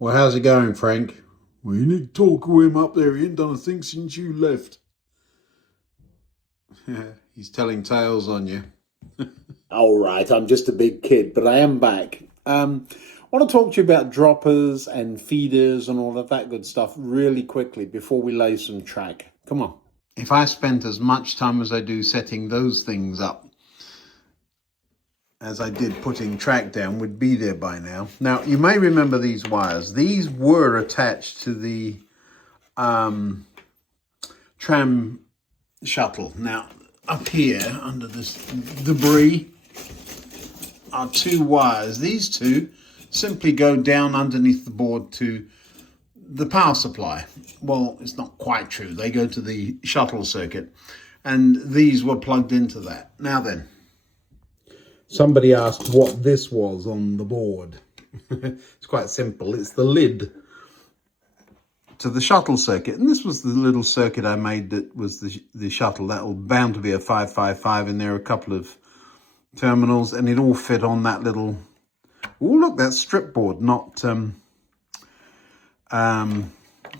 Well, how's it going, Frank? Well, you need to talk to him up there. He ain't done a thing since you left. He's telling tales on you. All right, I'm just a big kid, but I am back. I want to talk to you about droppers and feeders and all of that good stuff really quickly before we lay some track. Come on. If I spent as much time as I do setting those things up as I did putting track down, we'd be there by now. Now, you may remember these wires. These were attached to the tram shuttle. Now, up here under this debris are two wires. These two simply go down underneath the board to the power supply. Well, it's not quite true. They go to the shuttle circuit, and these were plugged into that. Now then, somebody asked what this was on the board. It's quite simple. It's the lid to the shuttle circuit, and this was the little circuit I made that was the shuttle. That'll bound to be a 555, and there are a couple of terminals, and it all fit on that little. Oh, look, that's strip board, not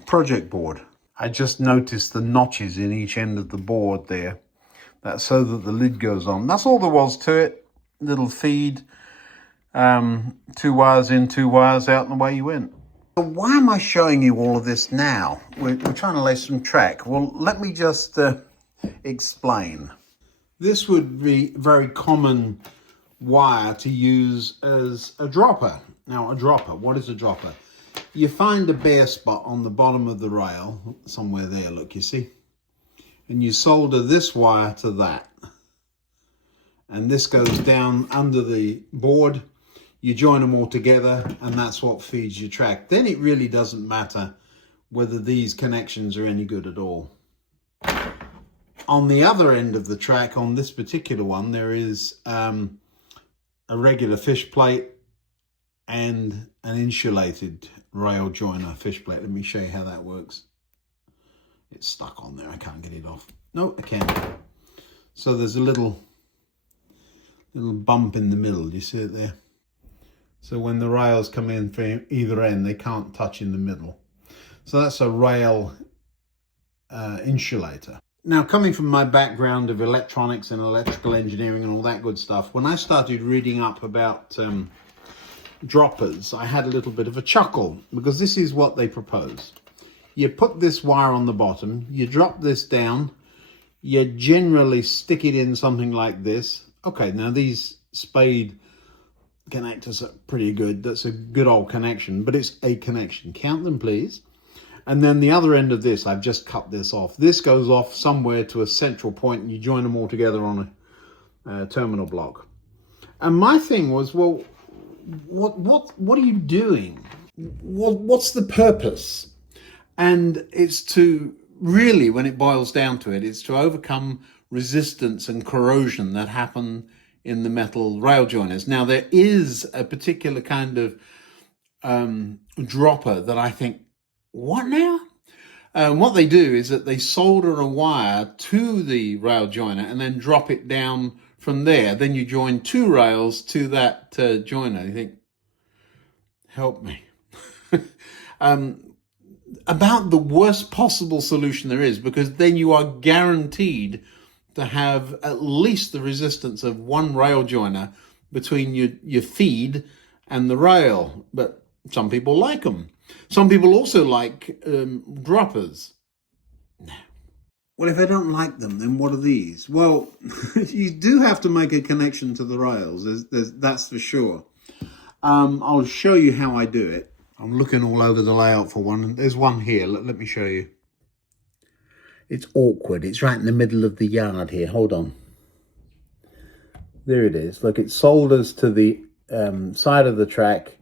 project board. I just noticed the notches in each end of the board there. That's so that the lid goes on. That's all there was to it. Little feed, two wires in, two wires out, and away you went. So why am I showing you all of this now? We're trying to lay some track. Well, let me just explain. This would be a very common wire to use as a dropper. Now, a dropper, what is a dropper? You find a bare spot on the bottom of the rail, somewhere there, look, you see? And you solder this wire to that. And this goes down under the board. You join them all together, and that's what feeds your track. Then it really doesn't matter whether these connections are any good at all. On the other end of the track, on this particular one, there is a regular fish plate and an insulated rail joiner fish plate. Let me show you how that works. It's stuck on there. I can't get it off. No, I can. So there's a little bump in the middle. You see it there? So when the rails come in from either end, they can't touch in the middle. So that's a rail insulator. Now, coming from my background of electronics and electrical engineering and all that good stuff, when I started reading up about droppers, I had a little bit of a chuckle, because this is what they propose. You put this wire on the bottom, you drop this down, you generally stick it in something like this. Okay, now these spade connectors are pretty good. That's a good old connection, but it's a connection. Count them, please. And then the other end of this, I've just cut this off. This goes off somewhere to a central point, and you join them all together on a terminal block. And my thing was, well, what are you doing? What's the purpose? And it's to really, when it boils down to it, it's to overcome resistance and corrosion that happen in the metal rail joiners. Now, there is a particular kind of dropper that I think, what now? What they do is that they solder a wire to the rail joiner and then drop it down from there. Then you join two rails to that joiner. You think, help me. About the worst possible solution there is, because then you are guaranteed to have at least the resistance of one rail joiner between your feed and the rail. But some people like them. Some people also like droppers. Well, if I don't like them, then what are these? Well, you do have to make a connection to the rails. That's for sure. I'll show you how I do it. I'm looking all over the layout for one. There's one here. Let me show you. It's awkward. It's right in the middle of the yard here. Hold on. There it is. Look, it solders to the side of the track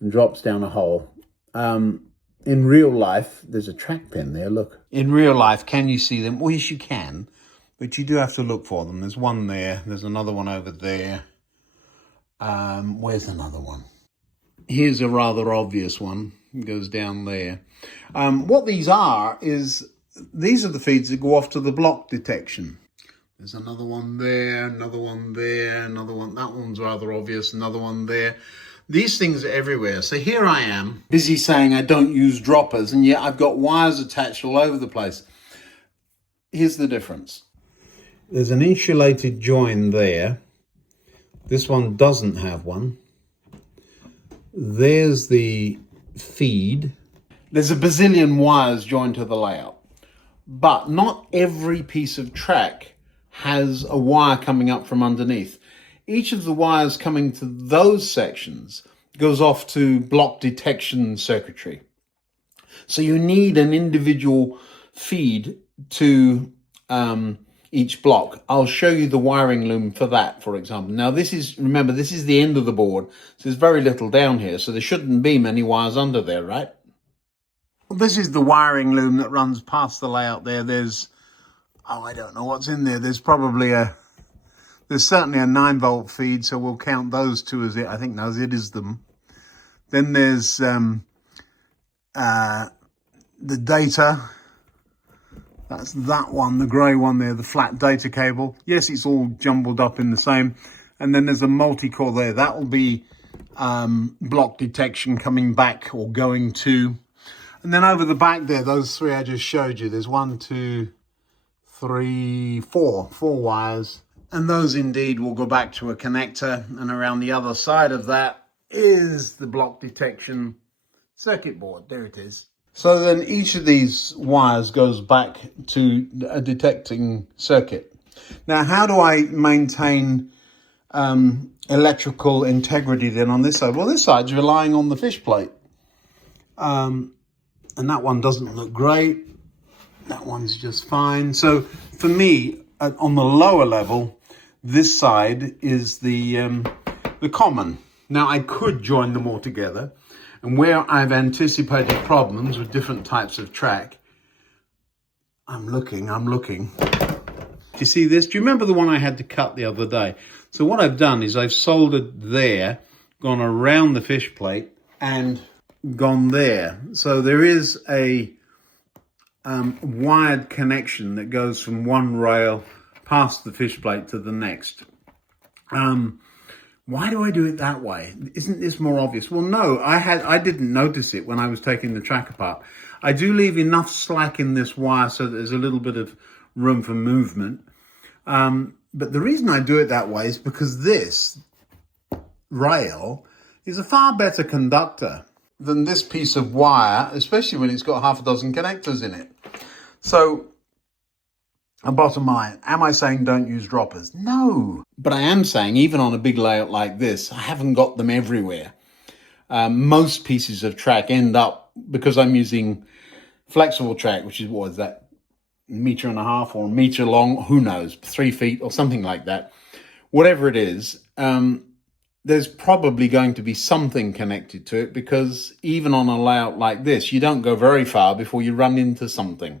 and drops down a hole. In real life, there's a track pin there, look. In real life, can you see them? Well, yes, you can, but you do have to look for them. There's one there. There's another one over there. Where's another one? Here's a rather obvious one. It goes down there. What these are is, these are the feeds that go off to the block detection. There's another one there, another one there, another one. That one's rather obvious, another one there. These things are everywhere. So here I am, busy saying I don't use droppers, and yet I've got wires attached all over the place. Here's the difference. There's an insulated join there. This one doesn't have one. There's the feed. There's a bazillion wires joined to the layout, but not every piece of track has a wire coming up from underneath. Each of the wires coming to those sections goes off to block detection circuitry. So you need an individual feed to each block. I'll show you the wiring loom for that, for example. Now remember, this is the end of the board, so there's very little down here, so there shouldn't be many wires under there, right? Well, this is the wiring loom that runs past the layout there. There's, I don't know what's in there. There's certainly a 9-volt feed, so we'll count those two as it. I think those it is them. Then there's the data. That's that one, the grey one there, the flat data cable. Yes, it's all jumbled up in the same. And then there's a multi-core there. That will be block detection coming back or going to. And then over the back there, those three I just showed you. There's 1, 2, 3, 4 wires. And those indeed will go back to a connector. And around the other side of that is the block detection circuit board. There it is. So then each of these wires goes back to a detecting circuit. Now, how do I maintain electrical integrity then on this side? Well, this side's relying on the fish plate. And that one doesn't look great. That one's just fine. So for me, on the lower level, this side is the common. Now, I could join them all together. And where I've anticipated problems with different types of track, I'm looking. Do you see this? Do you remember the one I had to cut the other day? So what I've done is I've soldered there, gone around the fish plate, and gone there. So there is a wired connection that goes from one rail past the fish plate to the next. Why do I do it that way? Isn't this more obvious? Well, no, I didn't notice it when I was taking the track apart. I do leave enough slack in this wire so that there's a little bit of room for movement. But the reason I do it that way is because this rail is a far better conductor than this piece of wire, especially when it's got half a dozen connectors in it. So, and bottom line, am I saying don't use droppers? No. But I am saying, even on a big layout like this, I haven't got them everywhere. Most pieces of track end up, because I'm using flexible track, which is, what is that, 1.5 meters or a meter long, who knows, 3 feet or something like that. Whatever it is, there's probably going to be something connected to it, because even on a layout like this, you don't go very far before you run into something.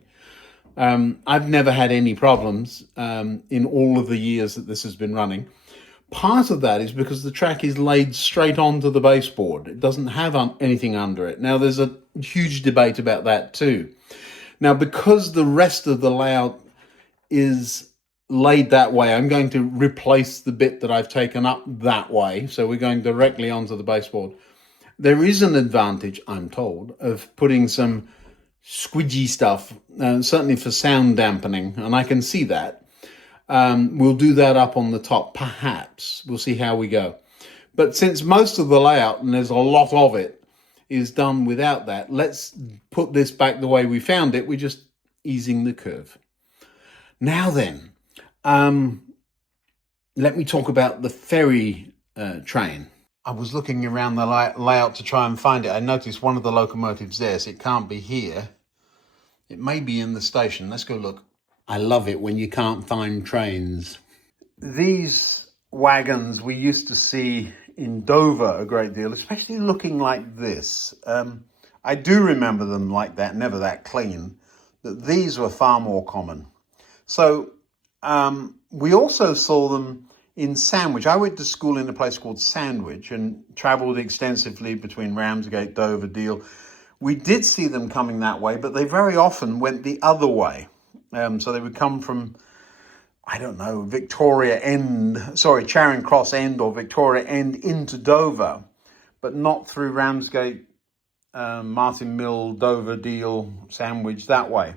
I've never had any problems in all of the years that this has been running. Part of that is because the track is laid straight onto the baseboard. It doesn't have anything under it. Now, there's a huge debate about that too. Now, because the rest of the layout is laid that way, I'm going to replace the bit that I've taken up that way. So we're going directly onto the baseboard. There is an advantage, I'm told, of putting some squidgy stuff, certainly for sound dampening, and I can see that. We'll do that up on the top, perhaps. We'll see how we go. But since most of the layout, and there's a lot of it, is done without that, let's put this back the way we found it. We're just easing the curve. Now then, let me talk about the ferry train. I was looking around the layout to try and find it. I noticed one of the locomotives there, so it can't be here. It may be in the station. Let's go look. I love it when you can't find trains. These wagons we used to see in Dover a great deal, especially looking like this. I do remember them like that, never that clean, but these were far more common. So we also saw them in Sandwich. I went to school in a place called Sandwich and travelled extensively between Ramsgate, Dover, Deal. We did see them coming that way, but they very often went the other way. So they would come from, I don't know, Charing Cross End or Victoria End into Dover. but not through Ramsgate, Martin Mill, Dover, Deal, Sandwich, that way.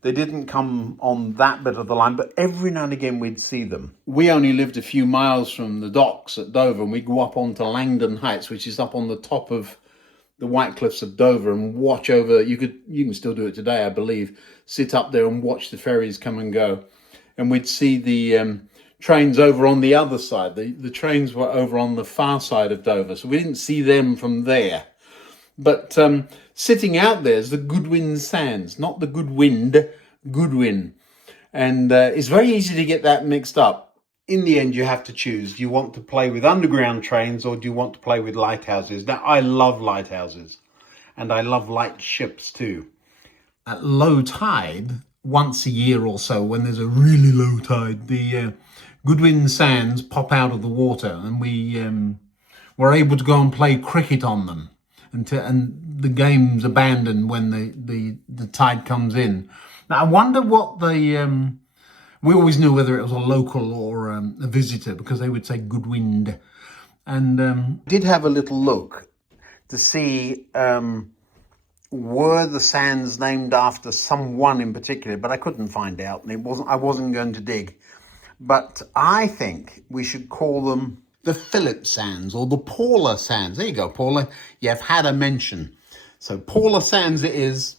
They didn't come on that bit of the line, but every now and again we'd see them. We only lived a few miles from the docks at Dover, and we'd go up onto Langdon Heights, which is up on the top of the White Cliffs of Dover, and watch over. You can still do it today, I believe. Sit up there and watch the ferries come and go, and we'd see the trains over on the other side. The trains were over on the far side of Dover, so we didn't see them from there. But sitting out there is the Goodwin Sands, not the Goodwind, Goodwin. And it's very easy to get that mixed up. In the end, you have to choose. Do you want to play with underground trains, or do you want to play with lighthouses? Now, I love lighthouses, and I love light ships too. At low tide, once a year or so, when there's a really low tide, the Goodwin Sands pop out of the water, and we were able to go and play cricket on them. And the game's abandoned when the tide comes in. Now, I wonder what the... we always knew whether it was a local or a visitor, because they would say good wind. And did have a little look to see were the sands named after someone in particular, but I couldn't find out, and I wasn't going to dig. But I think we should call them the Phillip Sands or the Paula Sands. There you go, Paula. You've had a mention. So Paula Sands it is,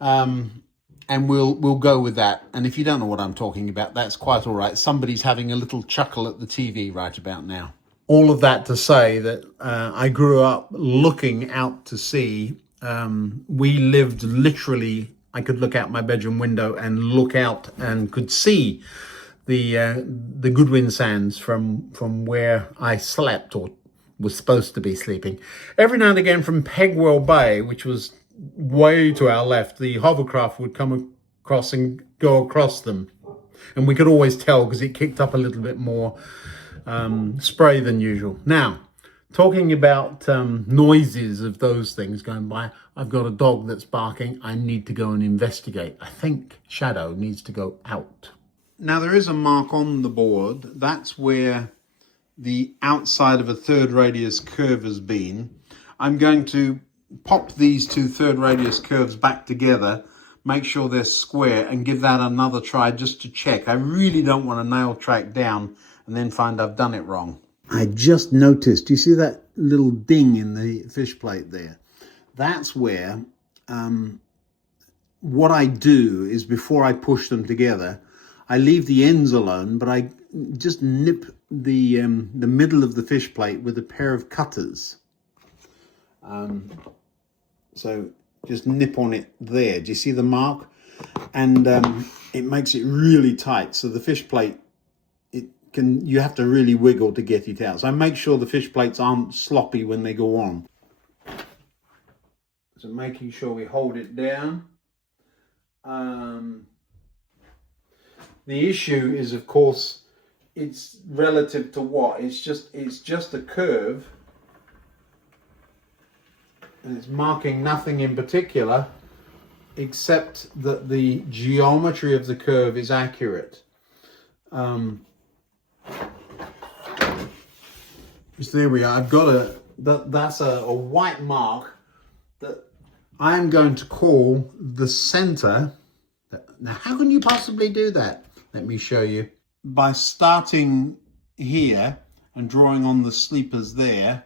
and we'll go with that. And if you don't know what I'm talking about, that's quite all right. Somebody's having a little chuckle at the TV right about now. All of that to say that I grew up looking out to sea. We lived literally, I could look out my bedroom window and look out and could see the Goodwin Sands from where I slept or was supposed to be sleeping. Every now and again from Pegwell Bay, which was way to our left, the hovercraft would come across and go across them. And we could always tell because it kicked up a little bit more spray than usual. Now, talking about noises of those things going by, I've got a dog that's barking. I need to go and investigate. I think Shadow needs to go out. Now, there is a mark on the board. That's where the outside of a third radius curve has been. I'm going to pop these two third radius curves back together, make sure they're square, and give that another try just to check. I really don't want to nail track down and then find I've done it wrong. I just noticed, do you see that little ding in the fish plate there? That's where what I do is before I push them together, I leave the ends alone, but I just nip the middle of the fish plate with a pair of cutters. So just nip on it there. Do you see the mark? And it makes it really tight. So the fish plate, you have to really wiggle to get it out. So I make sure the fish plates aren't sloppy when they go on. So making sure we hold it down. The issue is, of course, it's relative to what? It's just a curve, and it's marking nothing in particular, except that the geometry of the curve is accurate. So there we are. I've got that's a white mark that I'm going to call the center. Now, how can you possibly do that? Let me show you. By starting here and drawing on the sleepers there,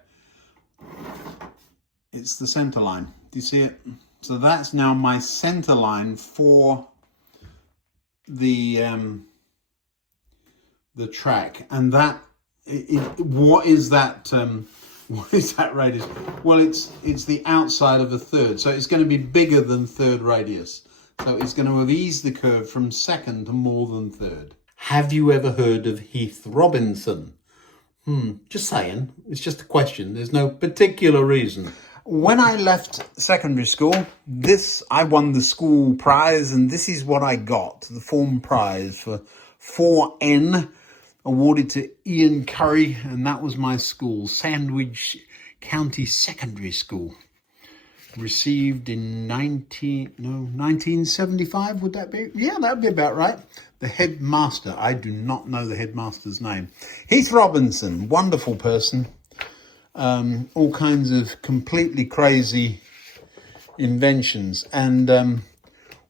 it's the center line. Do you see it? So that's now my center line for the track. And that, what is that? What is that radius? Well, it's the outside of a third, so it's going to be bigger than third radius. So it's going to have eased the curve from second to more than third. Have you ever heard of Heath Robinson? Just saying. It's just a question. There's no particular reason. When I left secondary school, I won the school prize, and this is what I got. The form prize for 4N, awarded to Ian Curry, and that was my school, Sandwich County Secondary School. Received in 1975, would that be? Yeah, that would be about right. The headmaster, I do not know the headmaster's name. Heath Robinson, wonderful person. all kinds of completely crazy inventions. And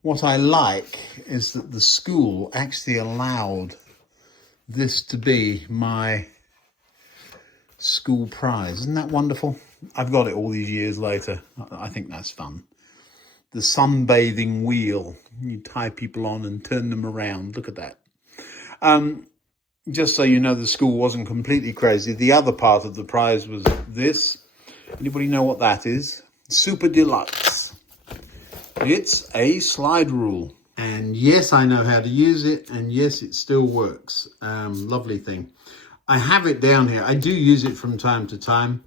what I like is that the school actually allowed this to be my school prize. Isn't that wonderful? I've got it all these years later. I think that's fun. The sunbathing wheel. You tie people on and turn them around. Look at that. Just so you know, the school wasn't completely crazy. The other part of the prize was this. Anybody know what that is? Super Deluxe. It's a slide rule. And yes, I know how to use it. And yes, it still works. Lovely thing. I have it down here. I do use it from time to time.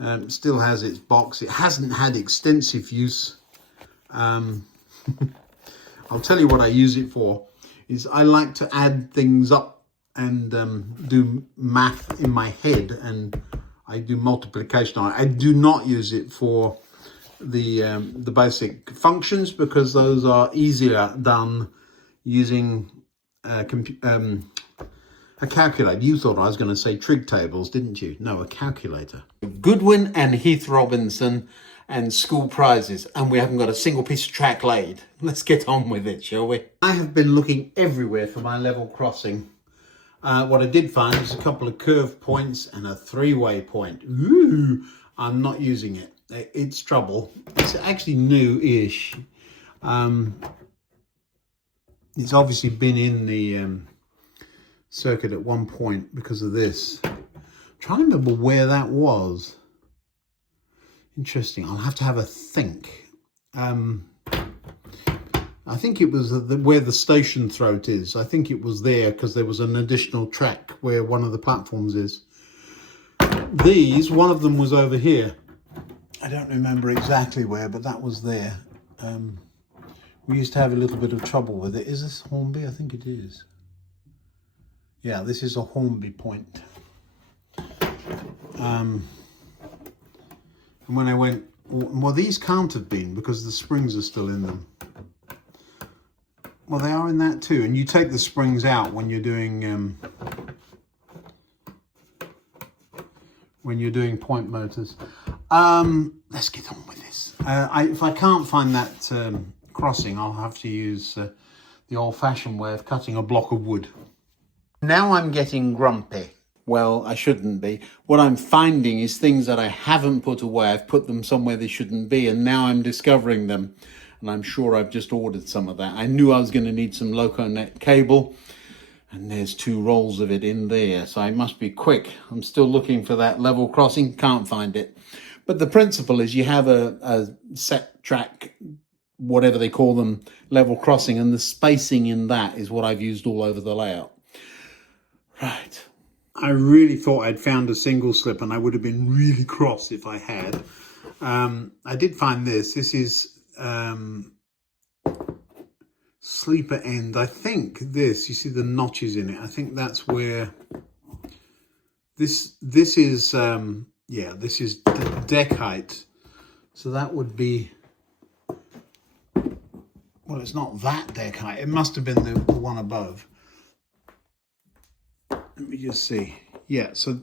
It still has its box. It hasn't had extensive use. I'll tell you what I use it for. Is I like to add things up and do math in my head, and I do multiplication on it. I do not use it for the basic functions, because those are easier done using a calculator. You thought I was going to say trig tables, didn't you? No, a calculator. Goodwin and Heath Robinson and school prizes, and we haven't got a single piece of track laid. Let's get on with it, shall we? I have been looking everywhere for my level crossing. What I did find was a couple of curve points and a three-way point. Ooh, I'm not using it. It's trouble. It's actually new-ish. It's obviously been in the circuit at one point because of this. I'm trying to remember where that was. Interesting. I'll have to have a think. I think it was where the station throat is. I think it was there because there was an additional track where one of the platforms is. One of them was over here. I don't remember exactly where, but that was there. We used to have a little bit of trouble with it. Is this Hornby? I think it is. Yeah, this is a Hornby point. And when I went, well, these can't have been because the springs are still in them. Well, they are in that too. And you take the springs out when you're doing point motors. Let's get on with this. If I can't find that crossing, I'll have to use the old-fashioned way of cutting a block of wood. Now I'm getting grumpy. Well, I shouldn't be. What I'm finding is things that I haven't put away. I've put them somewhere they shouldn't be, and now I'm discovering them. And I'm sure I've just ordered some of that. I knew I was going to need some LocoNet cable, and there's 2 rolls of it in there. So I must be quick. I'm still looking for that level crossing. Can't find it. But the principle is you have a set track, whatever they call them, level crossing, and the spacing in that is what I've used all over the layout. Right. I really thought I'd found a single slip, and I would have been really cross if I had. I did find this. This is sleeper end. I think this, you see the notches in it. I think that's where this is, yeah, this is the deck height. So that would be, well, it's not that deck height. It must have been the one above. Let me just see. Yeah, so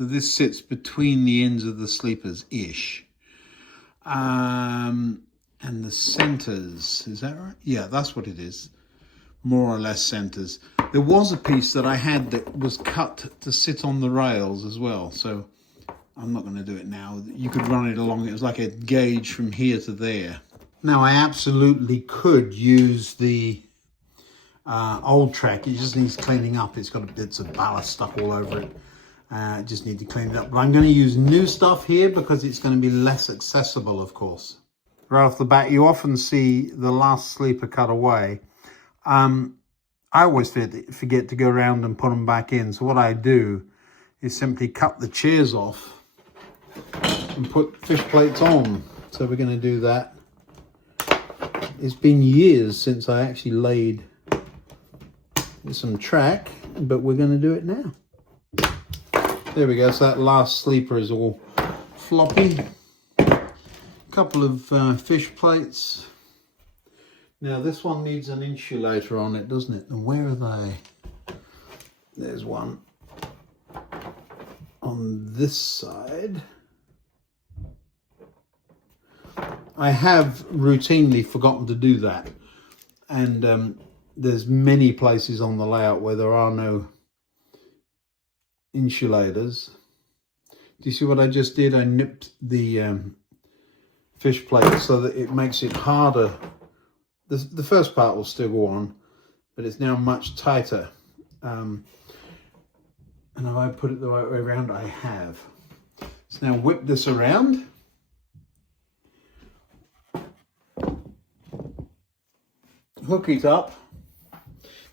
this sits between the ends of the sleepers-ish. And the centers, is that right? Yeah, that's what it is. More or less centers. There was a piece that I had that was cut to sit on the rails as well. So I'm not going to do it now. You could run it along. It was like a gauge from here to there. Now, I absolutely could use the old track. It just needs cleaning up. It's got bits of ballast stuck all over it. Just need to clean it up. But I'm going to use new stuff here because it's going to be less accessible, of course. Right off the bat, you often see the last sleeper cut away. I always forget to go around and put them back in. So what I do is simply cut the chairs off and put fish plates on. So we're going to do that. It's been years since I actually laid some track, but we're going to do it now. There we go. So that last sleeper is all floppy. Couple of fish plates. Now this one needs an insulator on it, doesn't it? And where are they? There's one on this side. I have routinely forgotten to do that, and there's many places on the layout where there are no insulators. Do you see what I just did? I nipped the fish plate so that it makes it harder. The first part will still go on, but it's now much tighter. And have I put it the right way around? I have. So now whip this around. Hook it up.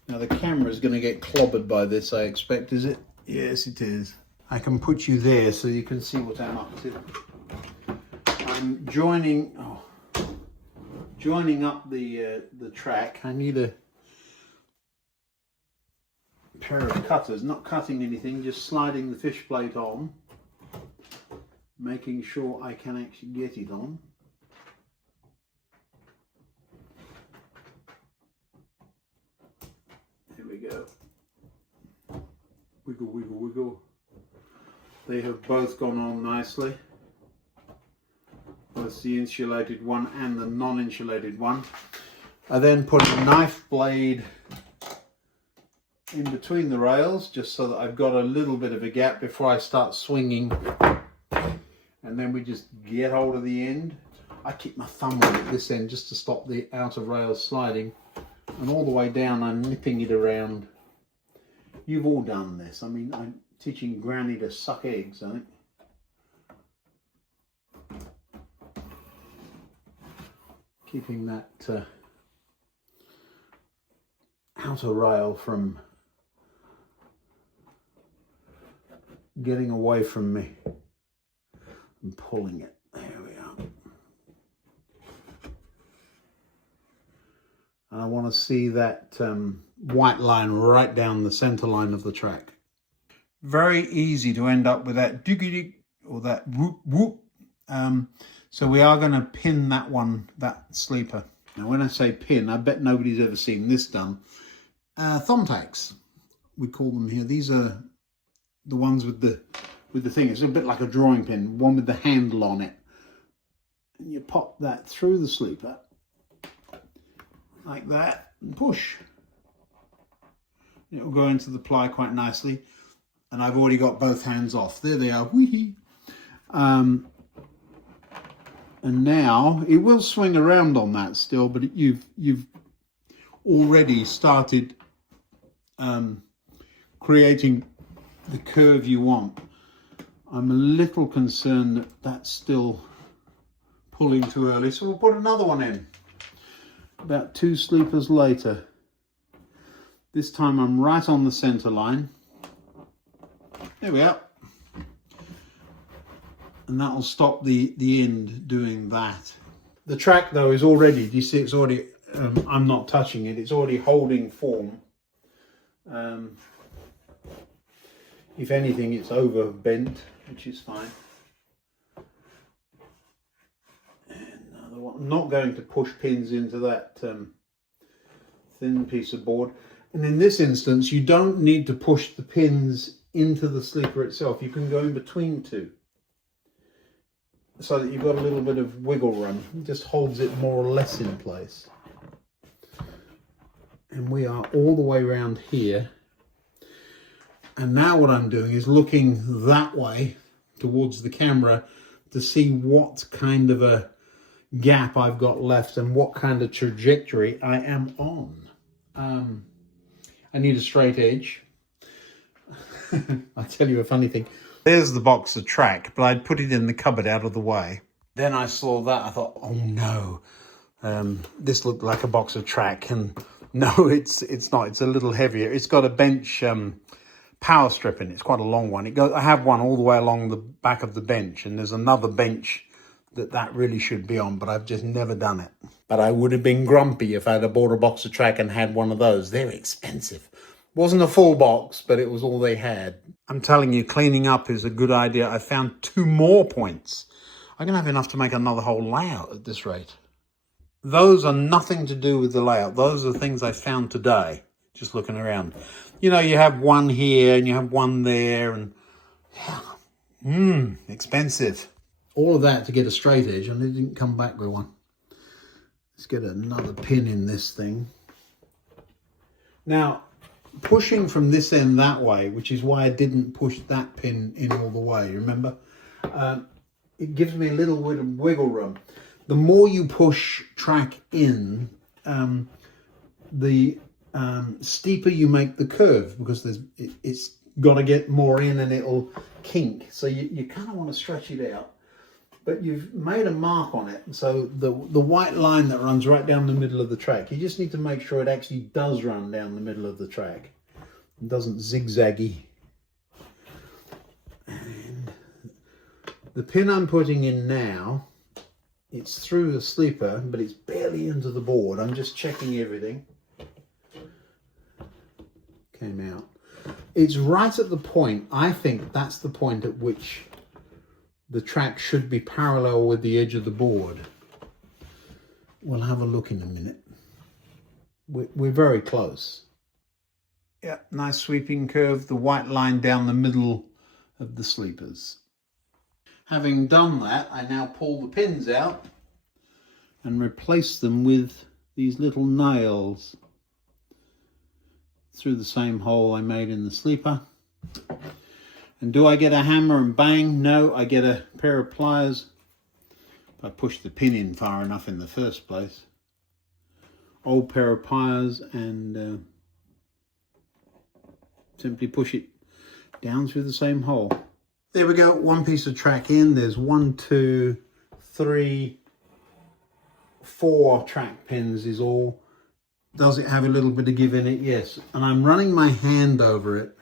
Now the camera is going to get clobbered by this, I expect, is it? Yes, it is. I can put you there so you can see what I'm up to. I'm joining up the track. I need a pair of cutters, not cutting anything, just sliding the fish plate on, making sure I can actually get it on. Here we go. Wiggle, wiggle, wiggle. They have both gone on nicely. Both the insulated one and the non-insulated one. I then put a knife blade in between the rails just so that I've got a little bit of a gap before I start swinging, and then we just get hold of the end. I keep my thumb on at this end just to stop the outer rails sliding, and all the way down I'm nipping it around. You've all done this. I mean, I'm teaching Granny to suck eggs, I think. Keeping that outer rail from getting away from me and pulling it. There we are. And I want to see that white line right down the center line of the track. Very easy to end up with that diggy or that whoop whoop. So we are going to pin that one, that sleeper. Now when I say pin, I bet nobody's ever seen this done. Thumbtacks, we call them here. These are the ones with the thing. It's a bit like a drawing pin, one with the handle on it. And you pop that through the sleeper like that and push. It will go into the ply quite nicely. And I've already got both hands off. There they are. Wee-hee. And now it will swing around on that still, but you've already started creating the curve you want. I'm a little concerned that that's still pulling too early, so we'll put another one in. About 2 sleepers later. This time I'm right on the center line. There we are. And that will stop the end doing that. The track though is already, do you see it's already, I'm not touching it, it's already holding form. If anything, it's over bent, which is fine. And another one. I'm not going to push pins into that thin piece of board. And in this instance, you don't need to push the pins into the sleeper itself. You can go in between two, so that you've got a little bit of wiggle room. It just holds it more or less in place. And we are all the way around here. And now what I'm doing is looking that way towards the camera to see what kind of a gap I've got left and what kind of trajectory I am on. I need a straight edge. I'll tell you a funny thing. There's the box of track, but I'd put it in the cupboard out of the way. Then I saw that, I thought, oh no, this looked like a box of track, and no, it's not. It's a little heavier. It's got a bench power strip in it. It's quite a long one. I have one all the way along the back of the bench, and there's another bench that really should be on, but I've just never done it. But I would have been grumpy if I'd have bought a box of track and had one of those. They're expensive. Wasn't a full box, but it was all they had. I'm telling you, cleaning up is a good idea. I found 2 more points. I'm going to have enough to make another whole layout at this rate. Those are nothing to do with the layout. Those are the things I found today, just looking around. You know, you have one here and you have one there, and yeah, Expensive. All of that to get a straight edge, and it didn't come back with one. Let's get another pin in this thing. Now, pushing from this end that way, which is why I didn't push that pin in all the way, remember? It gives me a little bit of wiggle room. The more you push track in, the steeper you make the curve, because it's got to get more in and it'll kink. So you kind of want to stretch it out. But you've made a mark on it, so the white line that runs right down the middle of the track, you just need to make sure it actually does run down the middle of the track. It doesn't zigzaggy. And the pin I'm putting in now, it's through the sleeper, but it's barely into the board. I'm just checking everything. Came out. It's right at the point, I think that's the point at which the track should be parallel with the edge of the board. We'll have a look in a minute. We're very close. Yeah, nice sweeping curve, the white line down the middle of the sleepers. Having done that, I now pull the pins out and replace them with these little nails through the same hole I made in the sleeper. And do I get a hammer and bang? No, I get a pair of pliers. If I push the pin in far enough in the first place. Old pair of pliers, and simply push it down through the same hole. There we go, one piece of track in. There's 1, 2, 3, 4 track pins is all. Does it have a little bit of give in it? Yes. And I'm running my hand over it.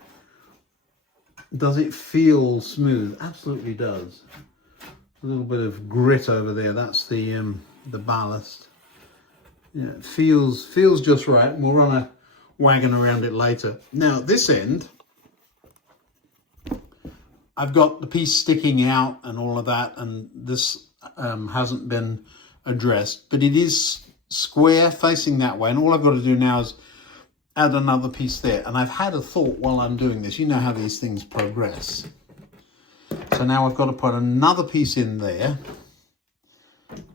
Does it feel smooth? Absolutely does. A little bit of grit over there. That's the ballast. Yeah, it feels just right. We'll run a wagon around it later. Now this end, I've got the piece sticking out and all of that, and this hasn't been addressed, but it is square facing that way, and all I've got to do now is add another piece there. And I've had a thought while I'm doing this. You know how these things progress. So now I've got to put another piece in there,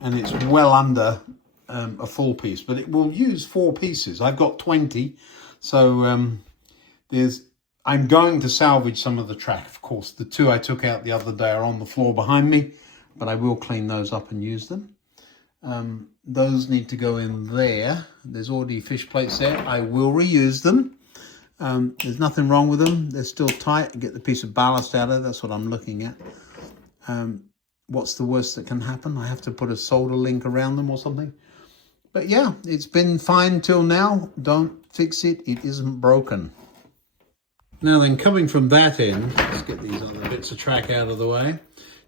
and it's well under a full piece, but it will use 4 pieces. I've got 20, so I'm going to salvage some of the track. Of course, the 2 I took out the other day are on the floor behind me, but I will clean those up and use them. Those need to go in there. There's already fish plates there. I will reuse them. There's nothing wrong with them. They're still tight. Get the piece of ballast out of it. That's what I'm looking at. What's the worst that can happen? I have to put a solder link around them or something. But yeah, it's been fine till now. Don't fix it. It isn't broken. Now then, coming from that end, let's get these other bits of track out of the way.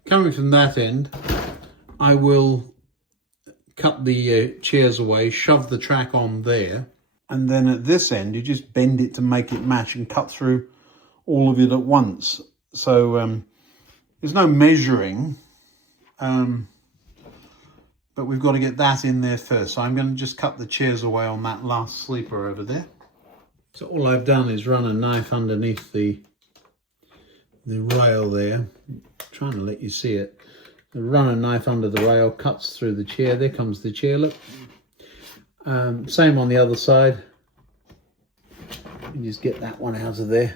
Coming from that end, I will cut the chairs away, shove the track on there, and then at this end you just bend it to make it match and cut through all of it at once. So there's no measuring, but we've got to get that in there first. So I'm going to just cut the chairs away on that last sleeper over there. So all I've done is run a knife underneath the rail there. I'm trying to let you see it. Run a knife under the rail, cuts through the chair. There comes the chair, look. Same on the other side. You just get that one out of there.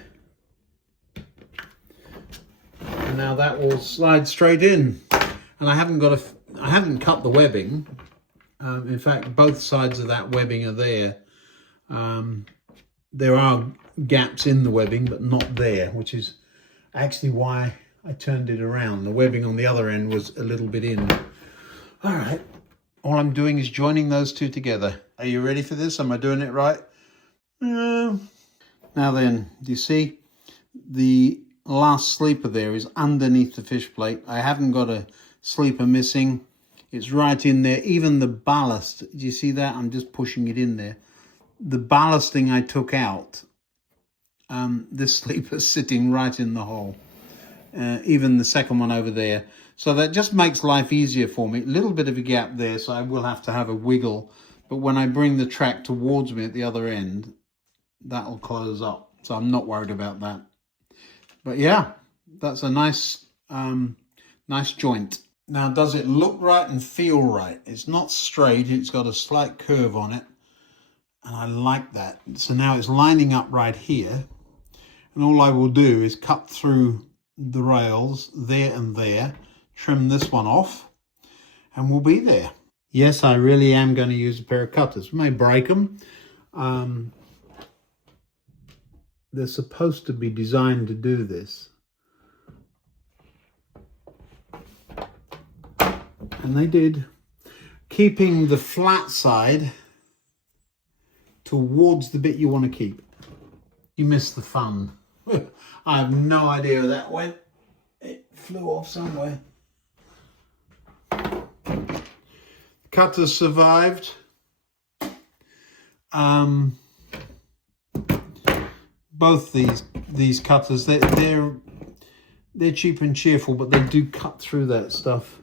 And now that will slide straight in. And I haven't cut the webbing. In fact, both sides of that webbing are there. There are gaps in the webbing, but not there, which is actually why I turned it around. The webbing on the other end was a little bit in. All right. All I'm doing is joining those 2 together. Are you ready for this? Am I doing it right? Now then, do you see? The last sleeper there is underneath the fish plate. I haven't got a sleeper missing. It's right in there. Even the ballast, do you see that? I'm just pushing it in there. The ballasting I took out, this sleeper's sitting right in the hole. Even the second one over there. So that just makes life easier for me. A little bit of a gap there, so I will have to have a wiggle. But when I bring the track towards me at the other end, that'll close up. So I'm not worried about that. But yeah, that's a nice Nice joint. Now, does it look right and feel right? It's not straight, it's got a slight curve on it, and I like that. So now it's lining up right here, and all I will do is cut through the rails there and there, trim this one off, and we'll be there. Yes, I really am going to use a pair of cutters. We may break them. They're supposed to be designed to do this. And they did. Keeping the flat side towards the bit you want to keep. You missed the fun. I have no idea where that went. It flew off somewhere. Cutters survived. Both these cutters, they're cheap and cheerful, but they do cut through that stuff.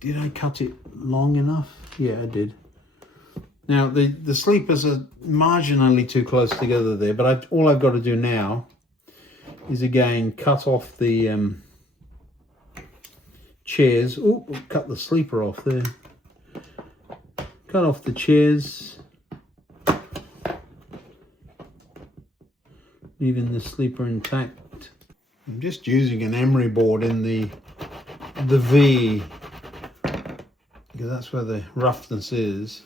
Did I cut it long enough? Yeah, I did. Now the sleepers are marginally too close together there, but all I've got to do now is again cut off the chairs. Oh, cut the sleeper off there. Cut off the chairs, leaving the sleeper intact. I'm just using an emery board in the V, because that's where the roughness is.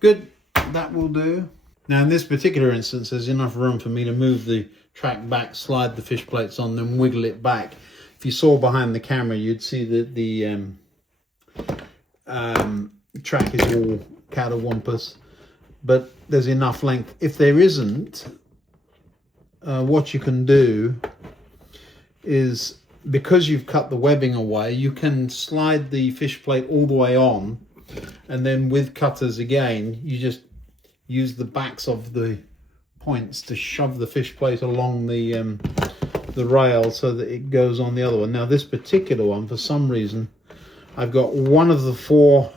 Good, that will do. Now in this particular instance, there's enough room for me to move the track back, slide the fish plates on, then wiggle it back. If you saw behind the camera, you'd see that the track is all catawampus, but there's enough length. If there isn't, what you can do is, because you've cut the webbing away, you can slide the fish plate all the way on, and then with cutters again, you just use the backs of the points to shove the fish plate along the rail so that it goes on the other one. Now this particular one, for some reason, I've got one of the 4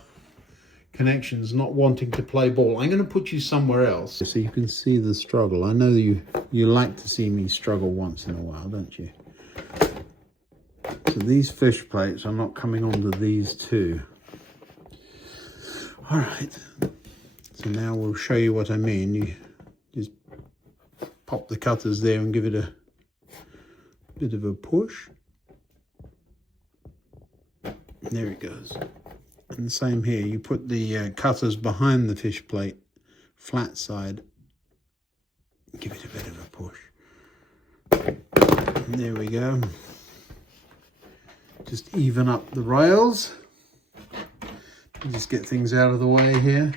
connections not wanting to play ball. I'm going to put you somewhere else so you can see the struggle. I know you like to see me struggle once in a while, don't you? So these fish plates are not coming onto these 2. All right, so now we'll show you what I mean. You just pop the cutters there and give it a bit of a push. There it goes. And the same here, you put the cutters behind the fish plate, flat side, give it a bit of a push. And there we go. Just even up the rails. Just get things out of the way here.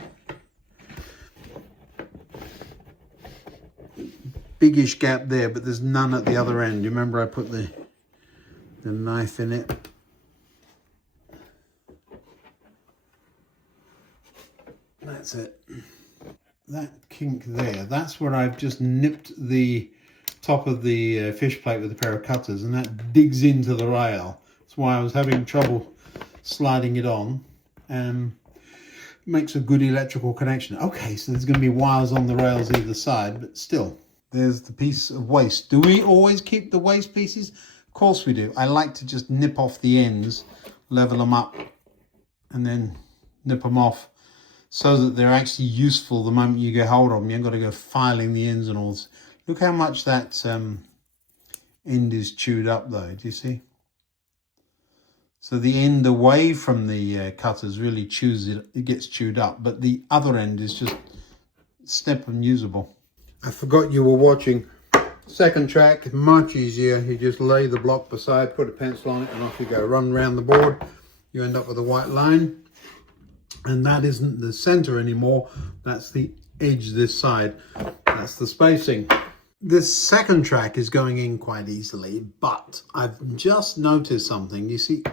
Biggish gap there, but there's none at the other end. You remember I put the knife in it. That's it. That kink there, that's where I've just nipped the top of the fish plate with a pair of cutters, and that digs into the rail. That's why I was having trouble sliding it on. Makes a good electrical connection. Okay, so there's going to be wires on the rails either side, but still, there's the piece of waste. Do we always keep the waste pieces? Of course we do. I like to just nip off the ends, level them up, and then nip them off, so that they're actually useful the moment you get hold of them. You haven't got to go filing the ends and all this. Look how much that end is chewed up though, do you see? So the end away from the cutters really chews it, it gets chewed up, but the other end is just snip and usable. I forgot you were watching. Second track, much easier. You just lay the block beside, put a pencil on it, and off you go. Run around the board, you end up with a white line. And that isn't the center anymore, that's the edge this side. That's the spacing. This second track is going in quite easily, but I've just noticed something. You see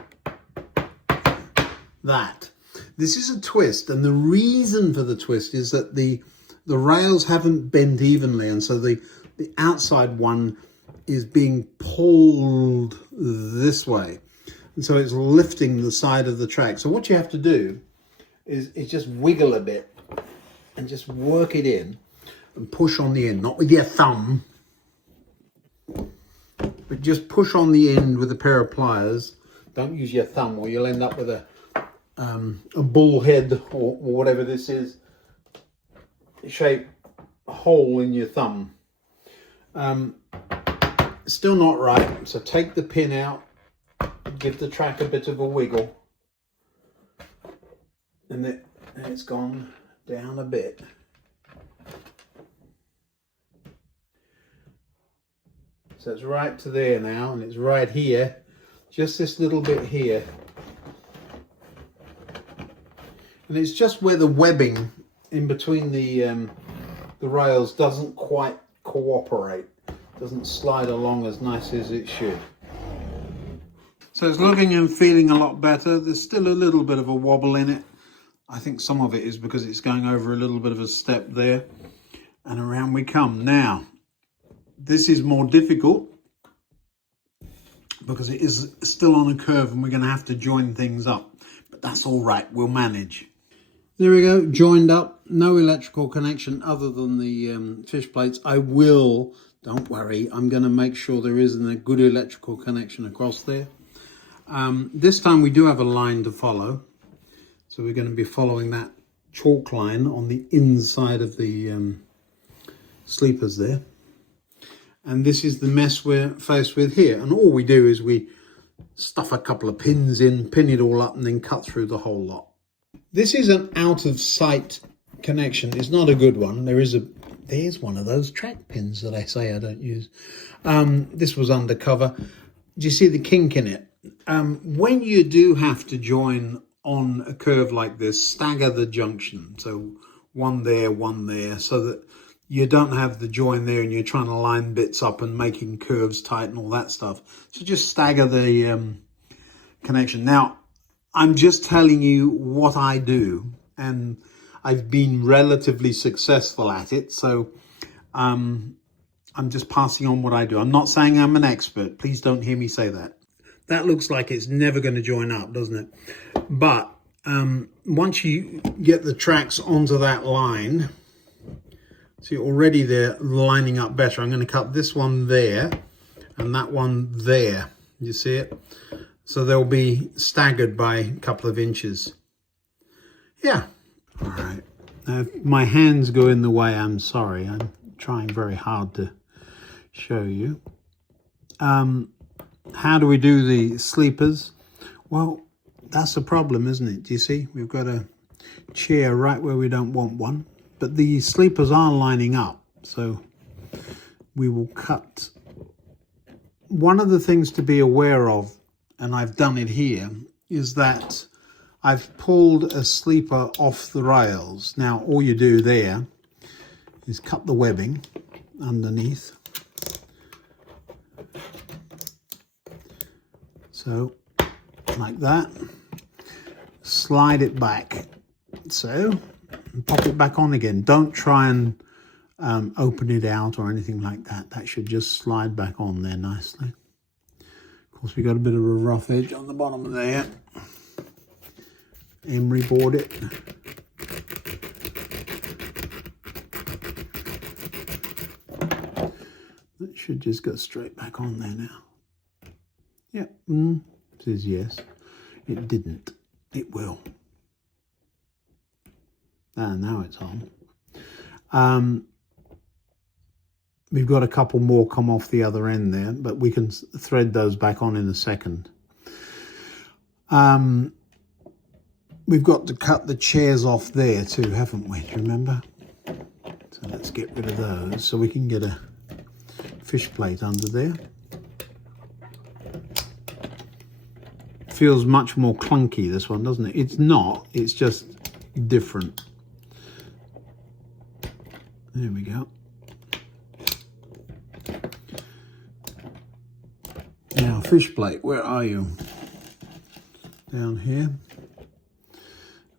that? This is a twist, and the reason for the twist is that the rails haven't bent evenly, and so the outside one is being pulled this way. And so it's lifting the side of the track. So what you have to do is just wiggle a bit and just work it in and push on the end, not with your thumb. but just push on the end with a pair of pliers. Don't use your thumb or you'll end up with a bull head or whatever this is, shape hole in your thumb. Still not right, so take the pin out, give the track a bit of a wiggle, and it's gone down a bit. So it's right to there now, and it's right here, just this little bit here. And it's just where the webbing in between the rails doesn't quite cooperate, doesn't slide along as nice as it should. So it's looking and feeling a lot better. There's still a little bit of a wobble in it. I think some of it is because it's going over a little bit of a step there, and around we come. Now, this is more difficult because it is still on a curve and we're going to have to join things up, but that's all right, we'll manage. There we go, joined up, no electrical connection other than the fish plates. I will, don't worry, I'm going to make sure there isn't a good electrical connection across there. This time we do have a line to follow, so we're going to be following that chalk line on the inside of the sleepers there. And this is the mess we're faced with here. And all we do is we stuff a couple of pins in, pin it all up, and then cut through the whole lot. This is an out of sight connection. It's not a good one. There's one of those track pins that I say I don't use. This was undercover. Do you see the kink in it? When you do have to join on a curve like this, stagger the junction. So one there, so that you don't have the join there and you're trying to line bits up and making curves tight and all that stuff. So just stagger the connection. Now, I'm just telling you what I do, and I've been relatively successful at it. So I'm just passing on what I do. I'm not saying I'm an expert. Please don't hear me say that. That looks like it's never going to join up, doesn't it? But once you get the tracks onto that line, see already they're lining up better. I'm going to cut this one there and that one there. You see it? So they'll be staggered by a couple of inches. Yeah. All right. Now, if my hands go in the way, I'm sorry. I'm trying very hard to show you. How do we do the sleepers? Well, that's the problem, isn't it? Do you see? We've got a chair right where we don't want one. But the sleepers are lining up. So we will cut. One of the things to be aware of, and I've done it here, is that I've pulled a sleeper off the rails. Now, all you do there is cut the webbing underneath. So, like that. Slide it back. So, and pop it back on again. Don't try and open it out or anything like that. That should just slide back on there nicely. Of course, we got a bit of a rough edge on the bottom of there. Emery board it. That should just go straight back on there now. Yep, says yes. It didn't. It will. And now it's on. We've got a couple more come off the other end there, but we can thread those back on in a second. We've got to cut the chairs off there too, haven't we? Do you remember? So let's get rid of those so we can get a fish plate under there. Feels much more clunky, this one, doesn't it? It's not, it's just different. There we go. Now, fish plate, where are you? Down here.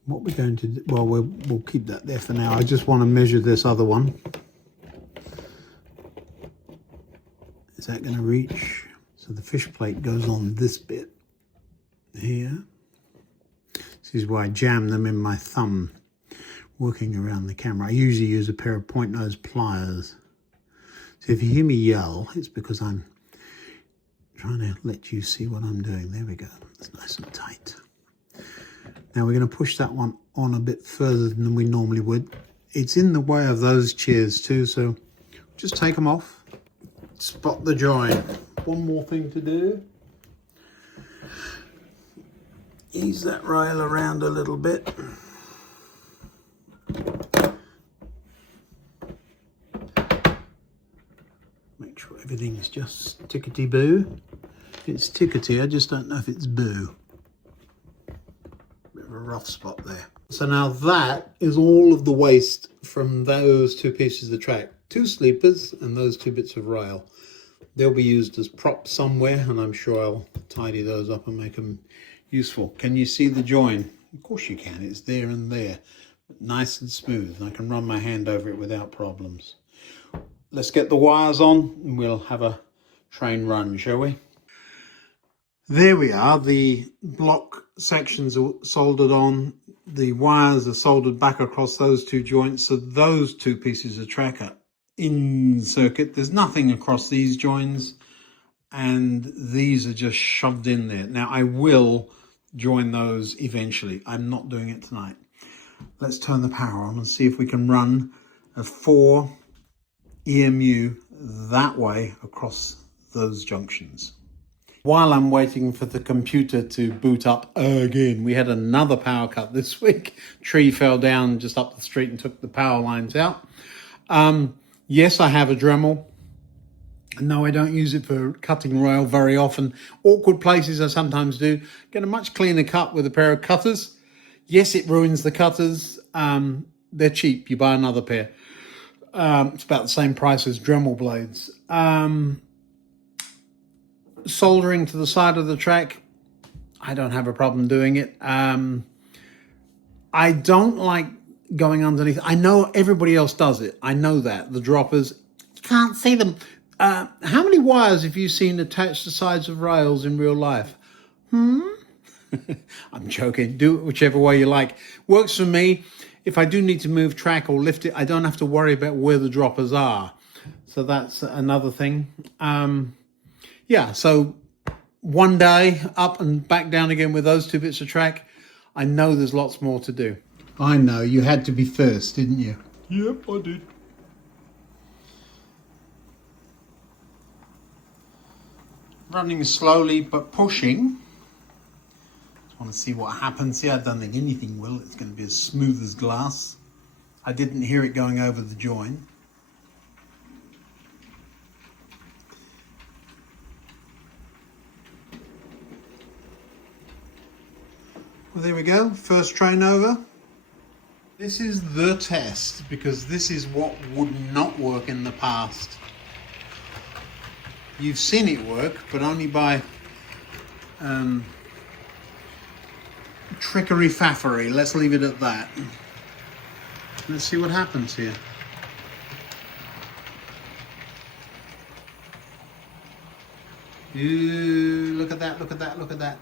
What we're going to do, well, we'll keep that there for now. I just want to measure this other one. Is that going to reach? So the fish plate goes on this bit here. This is why I jam them in my thumb working around the camera. I usually use a pair of point nose pliers. So if you hear me yell, it's because I'm Trying to let you see what I'm doing. There we go. It's nice and tight. Now we're going to push that one on a bit further than we normally would. It's in the way of those chairs too, so just take them off. Spot the join. One more thing to do. Ease that rail around a little bit. Make sure everything's just tickety-boo. It's tickety, I just don't know if it's boo. Bit of a rough spot there. So now that is all of the waste from those two pieces of track. Two sleepers and those two bits of rail. They'll be used as props somewhere, and I'm sure I'll tidy those up and make them useful. Can you see the join? Of course you can, it's there and there. Nice and smooth, and I can run my hand over it without problems. Let's get the wires on and we'll have a train run, shall we? There we are, the block sections are soldered on. The wires are soldered back across those two joints, so those two pieces of track are in circuit. There's nothing across these joins, and these are just shoved in there. Now I will join those eventually. I'm not doing it tonight. Let's turn the power on and see if we can run a 4 EMU that way across those junctions. While I'm waiting for the computer to boot up again, we had another power cut this week. Tree fell down just up the street and took the power lines out. Yes, I have a Dremel. No, I don't use it for cutting rail very often. Awkward places I sometimes do. Get a much cleaner cut with a pair of cutters. Yes, it ruins the cutters. They're cheap. You buy another pair. It's about the same price as Dremel blades. Soldering to the side of the track, I don't have a problem doing it. I don't like going underneath. I know everybody else does it. I know that. The droppers, you can't see them. How many wires have you seen attached to sides of rails in real life? I'm joking. Do it whichever way you like. Works for me. If I do need to move track or lift it, I don't have to worry about where the droppers are. So that's another thing. Yeah, so one day up and back down again with those two bits of track. I know there's lots more to do. I know, you had to be first, didn't you? Yep, I did. Running slowly but pushing. Just want to see what happens here. I don't think anything will. It's going to be as smooth as glass. I didn't hear it going over the join. Well, there we go, first train over. This is the test, because this is what would not work in the past. You've seen it work, but only by trickery faffery. Let's leave it at that. Let's see what happens here. Ooh, look at that, look at that, look at that.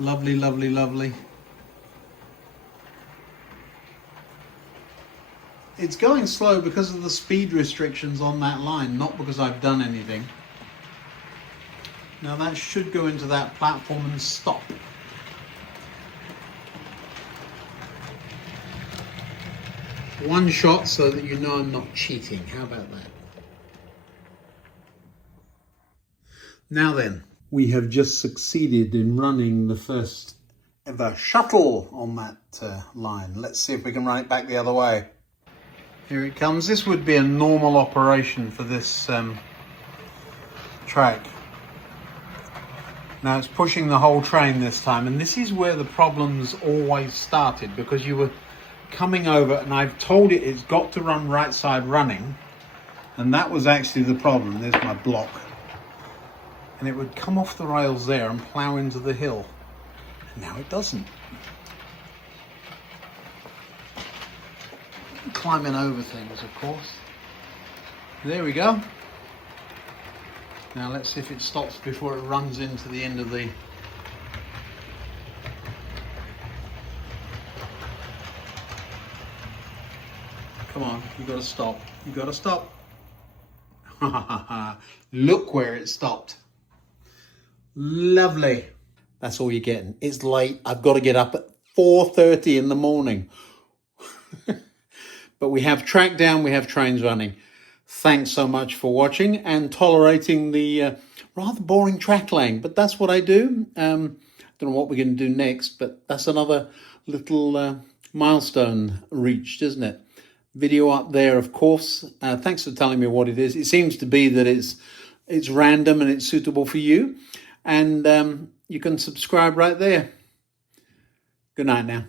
Lovely, lovely, lovely. It's going slow because of the speed restrictions on that line, not because I've done anything. Now that should go into that platform and stop. One shot so that you know I'm not cheating. How about that? Now then, we have just succeeded in running the first ever shuttle on that line. Let's see if we can run it back the other way. Here it comes. This would be a normal operation for this track. Now it's pushing the whole train this time, and this is where the problems always started, because you were coming over, and I've told it it's got to run right side running, and that was actually the problem. There's my block. And it would come off the rails there and plough into the hill. And now it doesn't. Climbing over things, of course. There we go. Now let's see if it stops before it runs into the end of the... Come on, you gotta stop. You gotta stop. Look where it stopped. Lovely. That's all you're getting. It's late. I've got to get up at 4:30 in the morning. But we have track down, we have trains running. Thanks so much for watching and tolerating the rather boring track laying. But that's what I do. Don't know what we're going to do next, but that's another little milestone reached, isn't it? Video up there, of course. Thanks for telling me what it is. It seems to be that it's random and it's suitable for you. And you can subscribe right there. Good night now.